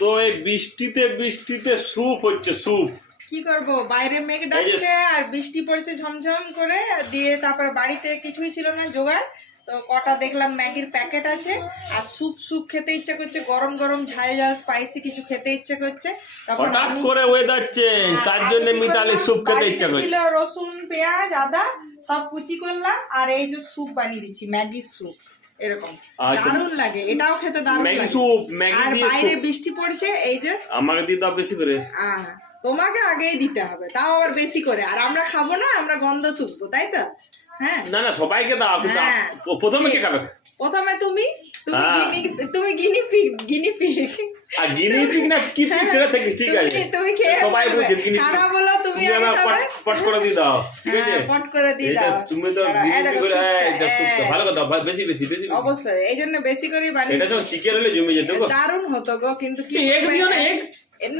তো এই বৃষ্টিতে বৃষ্টিতে স্যুপ হচ্ছে স্যুপ। কি করব, বাইরে মেঘ ডাকছে আর বৃষ্টি পড়ছে ঝমঝম করে, দিয়ে তারপরে বাড়িতে কিছুই ছিল না জোগাড়, তো কটা দেখলাম ম্যাগির প্যাকেট আছে আর স্যুপ স্যুপ খেতে ইচ্ছা করছে, গরম গরম ঝাল ঝাল স্পাইসি কিছু খেতে ইচ্ছা করছে। তখন হঠাৎ করে ওয়েদার চেঞ্জ, তার জন্য মিতালি স্যুপ খেতে ইচ্ছা করছে। রসুন পেঁয়াজ আদা সব কুচি করলাম আর এই যে স্যুপ বানিয়ে দিচ্ছি, ম্যাগি স্যুপ এরকম দারুণ লাগে, এটাও খেতে দারুণ লাগে। আর বাইরে বৃষ্টি পড়ছে, এই যে আমাকে দিয়ে দাও বেশি করে। তোমাকে আগেই দিতে হবে, তাও আবার বেশি করে, আর আমরা খাবো না, আমরা গন্ধ শুকবো, তাই তো? হ্যাঁ না না সবাইকে দাও, কিন্তু প্রথমে কে খাবে? প্রথমে তুমি গিনি পিগ আর গিনি পিগ না কি পিগ সেটা থেকে ঠিক আছে, তুমি খেয়ে সবাই বুঝে গিনি পিগ। খারাপ বলো তুমি পট করে দিয়ে দাও, ঠিক আছে? পট করে দিয়ে দাও। তুমি তো গিনি পিগ করে ভালো কথা, বেশি বেশি বেশি অবশ্যই, এই জন্য বেশি করে বানিয়ে। এটা সব চিকেন হলে জমে যেত গো, দারুণ হতো গো, কিন্তু কি এগ দিও না, এগ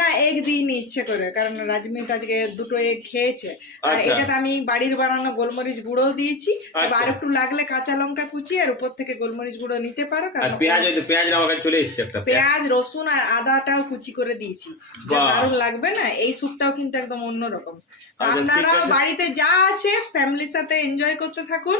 না, এগ দিইনি ইচ্ছে করে, কারণ রাজমিত আজকে দুটো এগ খেয়েছে। আর এটাতে আমি বাড়ির বানানো গোলমরিচ গুঁড়ো দিয়েছি, আর একটু লাগলে কাঁচা লঙ্কা কুচি আর উপর থেকে গোলমরিচ গুঁড়ো নিতে পারো। কারণ পেঁয়াজ আমার কাছে চলে এসেছে একটা, পেঁয়াজ রসুন আর আদাটাও কুচি করে দিয়েছি, যা দারুণ লাগবে না। এই স্যুপটাও কিন্তু একদম অন্যরকম। আপনারা বাড়িতে যা আছে ফ্যামিলির সাথে এনজয় করতে থাকুন।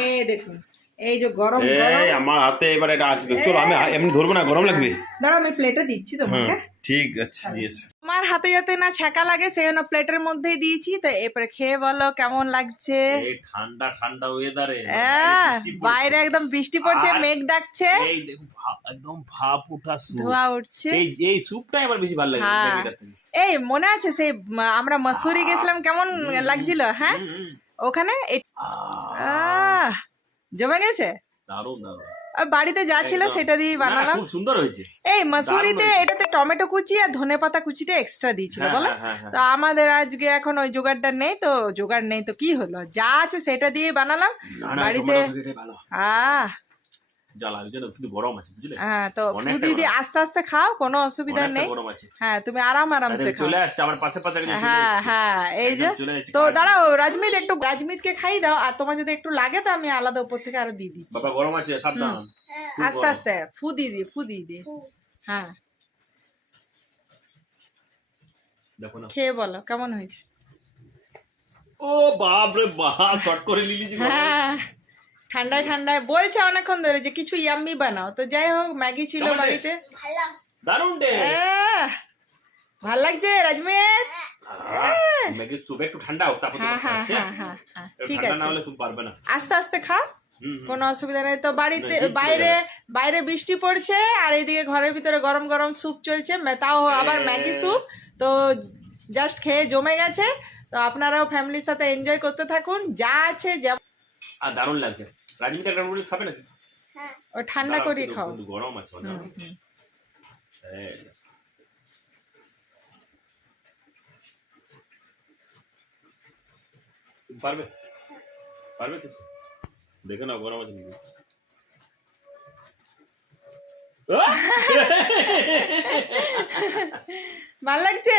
এই দেখুন, এই যে গরম গরম আমার হাতে এবার এটা আসবে। চলো আমি এমনি ধরবো না, গরম লাগবে। দাঁড়াও আমি প্লেটে দিচ্ছি তোমাকে। ঠিক আছে, দিয়েছো। তোমার হাতে যাতে না ছ্যাঁকা লাগে সেই জন্য প্লেটের মধ্যেই দিয়েছি। তো এরপরে খেয়ে বলো কেমন লাগছে। এই ঠান্ডা ঠান্ডা ওয়েদারে বাইরে একদম বৃষ্টি পড়ছে, মেঘ ডাকছে, এই দেখো একদম ভাপ ওঠা স্যুপ, ধোঁয়া উঠছে। এই স্যুপটা আমার বেশি ভালো লাগে। এই মনে আছে সেই আমরা মসুরি গেছিলাম, কেমন লাগছিল? হ্যাঁ, ওখানে জমে গেছে, দারুণ দারুণ। বাড়িতে যা ছিল সেটা দিয়ে বানালাম, খুব সুন্দর হয়েছে। এই মসুরিতে এটাতে টমেটো কুচি আর ধনেপাতা কুচিটা এক্সট্রা দিয়েছিল বলো। তো আমাদের আজকে এখন ওই জোগাড়টা নেই, তো জোগাড় নেই তো কি হলো, যা আছে সেটা দিয়ে বানালাম বাড়িতে। হ্যাঁ, তো দিদি আস্তে আস্তে খাও, কোনো অসুবিধা নেই। হ্যাঁ, তুমি আরামসে খাও। হ্যাঁ হ্যাঁ, এই যে তো দাঁড়াও, রাজমিত একটু রাজমিতকে খাই দাও, আর তোমার যদি একটু লাগে তো আমি আলাদা উপর থেকে আরো দিয়ে দিচ্ছি। বাবা গরম আছে, সাবধান, আস্তে আস্তে ফু দিয়ে দি। হ্যাঁ, দেখো না, খেয়ে বলো কেমন হয়েছে। ও বাপ রে বাপ, শর্ট করে নিলি যে। হ্যাঁ, ঠান্ডায় ঠান্ডায় বলছে অনেকক্ষণ ধরে যে কিছু ইয়াম্মি বানাও, তো যাই হোক ম্যাগি ছিল বাড়িতে। দারুণ টেস্ট, ভাল লাগছে রাজমিত। ম্যাগি স্যুপ একটু ঠান্ডা হোক তারপর। হ্যাঁ ঠিক আছে, না হলে তুমি পারবে না। আস্তে আস্তে খাও, কোনো অসুবিধা নেই। তো বাড়িতে বাইরে বৃষ্টি পড়ছে আর এইদিকে ঘরের ভিতরে গরম গরম স্যুপ চলছে, তাও আবার ম্যাগি স্যুপ। তো জাস্ট খেয়ে জমে গেছে। তো আপনারাও ফ্যামিলির সাথে এনজয় করতে থাকুন, যা আছে যেমন। আর দারুণ লাগছে। রাজমিত একটা রুটি খাবে নাকি? হ্যাঁ, ও ঠান্ডা করে খাও, গরম আছে। পারবে পারবে তো, দেখে না গরম আছে নাকি। ভাল লাগছে।